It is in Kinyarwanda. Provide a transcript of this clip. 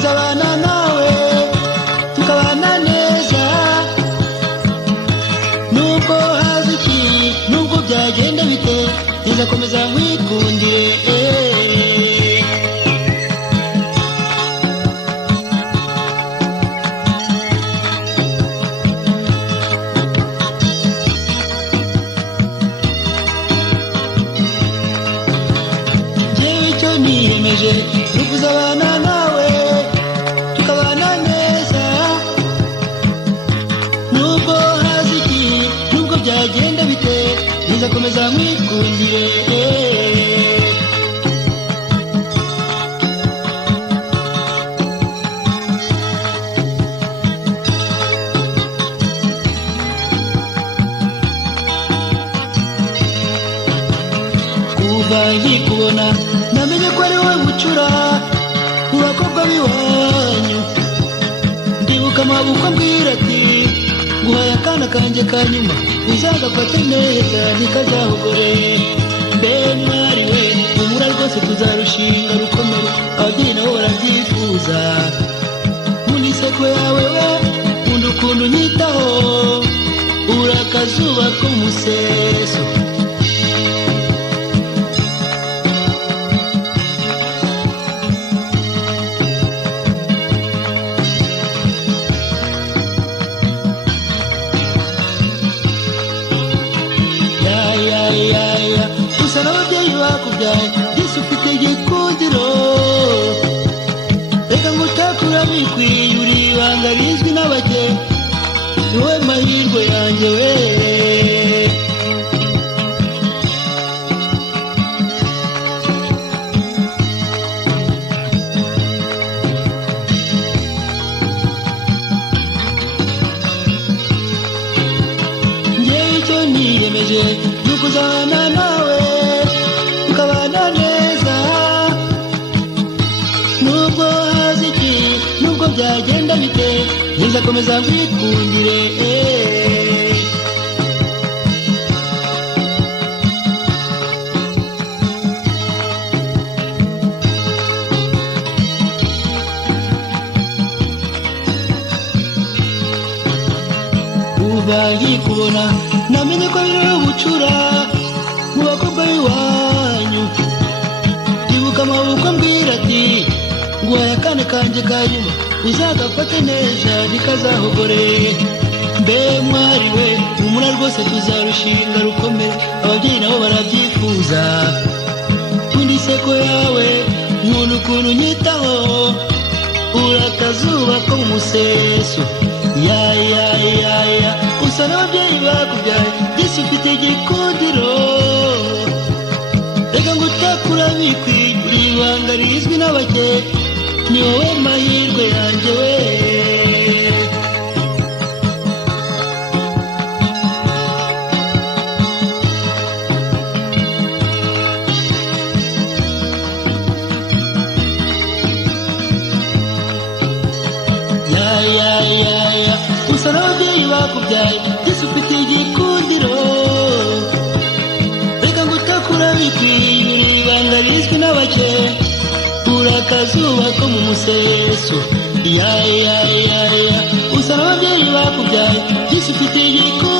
kuzabana nawe tukabana neza nubwo haza iki nubwo byagenda bite nzakomeza nkwikundire niyemeje kuzabana nawe tukabana neza nubwo haza iki nubwo byagenda bite nzakomeza nkwikundire kuva nkikubona namenye ko ari wowe bucura mu bakobwa b'iwanyu ndibuka amaboko ambwira ati nguhaye akana kanjye ka nyuma uzagafate neza ntikazahogore mbe mwari we humura rwose tuzarushinga rukomere ababyeyi nabo barabyifuza nkunda inseko yawe we nkunda ukuntu unyitaho uri akazuba ko mu museso gusa n'ababyeyi bakubyaye yesu ufite igikundiro reka ngutakura bikwiye uri ibanga rizwi n'abake ni wowe mahirwe yanjye we njyewe icyo niyemeje ni ukuzabana nawe tukabana neza nubwo haza iki nubwo byagenda bite nzakomeza nkwikundire kuva nkikubona namenye ko ari wowe bucura mu bakobwa b'iwanyu ndibuka amaboko ambwira ati nguhaye akana kanjye ka nyuma uzagafate neza ntikazahogore mbe mwari we humura rwose tuzarushinga rukomere ababyeyi nabo barabyifuza nkunda inseko yawe nkunda ukuntu unyitaho uri akazuba ko mu museso ya usa n'ababyeyi bakubyaye yesu ufite igikundiro reka ngutakura bikwiye uri ibanga rizwi n'abake ni wowe mahirwe yanjye we gusa n'ababyeyi bakubyaye yesu ufite igikundiro reka ngutakura bikwiye uri ibanga rizwi n'abake uri akazuba ko mu museso ya usa n'ababyeyi bakubyaye yesu ufite igikundiro